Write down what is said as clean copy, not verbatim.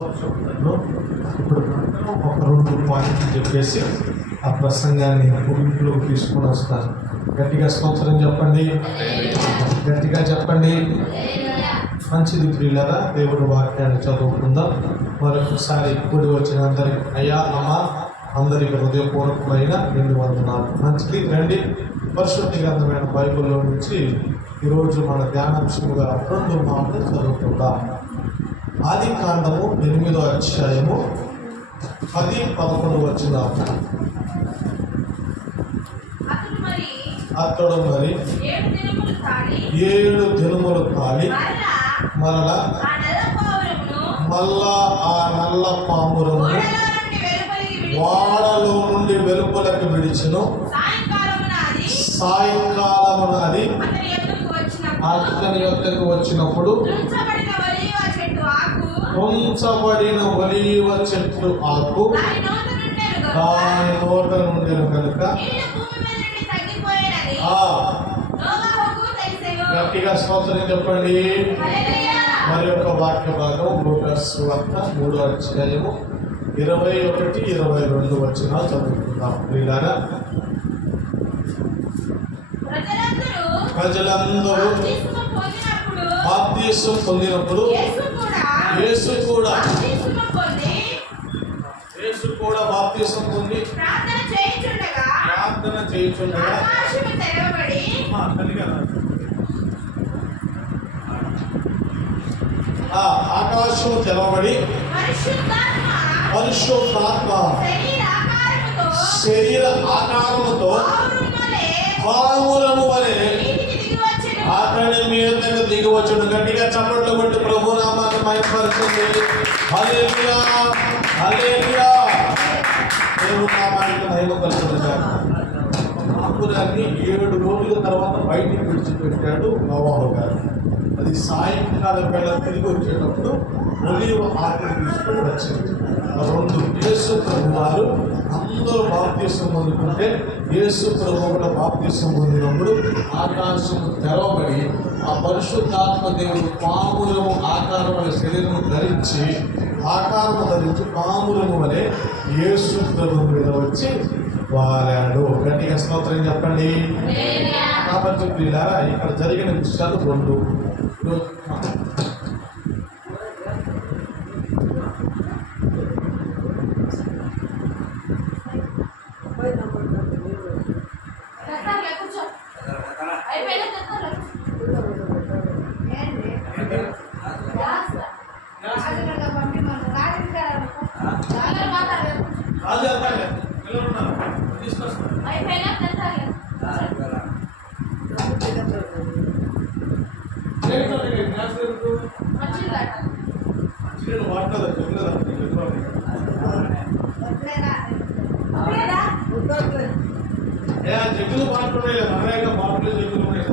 ఇప్పుడు ఒక 2 పాయింట్లు చెప్పేసి ఆ ప్రసంగాన్ని ముగింపులోకి తీసుకొని వస్తారు. గట్టిగా స్తోత్రం చెప్పండి, గట్టిగా చెప్పండి. మంచిది ప్రియులారా, దేవుడి వాక్యాన్ని చదువుకుందాం. మరొకసారి కూడి వచ్చిన అందరికి అయ్యా అమ్మ అందరికి హృదయపూర్వకమైన 2 వందనాలు. మంచిది, రండి. పరిశుద్ధ గ్రంథమైన బైబిల్లో నుంచి ఈరోజు మన ధ్యానాంశముగా 2 మాటలు చదువుకుందాం. ఆది కాండము 8వ అధ్యాయము 10-11 వచనాలు. అతడు మరి 7 దినములు తాళి మరలా ఆ నల్ల పామురమును వాడలో నుండి వెలుపలకు విడిచెను. సాయంకాలమున అది అతని యొద్దకు వచ్చినప్పుడు ఉంచబడిన ఒలీవ చెట్టు ఆకు దాని నోట నుండి కనుక గట్టిగా స్తోత్రం చెప్పండి. మరి యొక్క వాక్య భాగం లూకాసు సువార్త 3వ అధ్యాయము 21-22 వచనాలు చదువుకుందాం. ప్రియులారా, ప్రజలందరూ బాప్తిసం పొందినప్పుడు యేసు కూడా బాప్తిసం పొంది ప్రార్థన చేయుచుండగా ఆకాశం తెరవబడి పరిశుద్ధాత్మ శరీర ఆకారముతో పావురము వలె అతని మీదకు దిగి వచ్చును. గట్టిగా చప్పట్లు కొట్టి ప్రభు నామాన్ని మహిమపరచండి. హల్లెలూయా, హల్లెలూయా. దేవుని నామానికి మహిమపరచండి. పావురాన్ని 7 రోజుల తర్వాత బయటికి విడిచిపెట్టాడు నోవాహు గారు. అది సాయంకాలం వేళ తిరిగి వచ్చేటప్పుడు ఒలీవ ఆకులు తీసుకొని వచ్చింది. 2 యేసు ప్రభు వారు అందరూ బాప్తిసం పొందుకుంటే యేసు ప్రభు కూడా బాప్తిసం పొందినప్పుడు ఆకాశం తెరవబడి ఆ పరిశుద్ధాత్మ దేవుడు పామురము ఆకారమైన శరీరము ధరించి పామురము వలె యేసు ప్రభు మీద వచ్చి వారాడు. గట్టిగా స్తోత్రం చెప్పండి. కాబట్టి ప్రియులారా, ఇక్కడ జరిగిన విషయాలు 2. జగ్గులు మాట్లాడే మనరేగా బాటిల్ జగ్గులు ఉన్నాయి.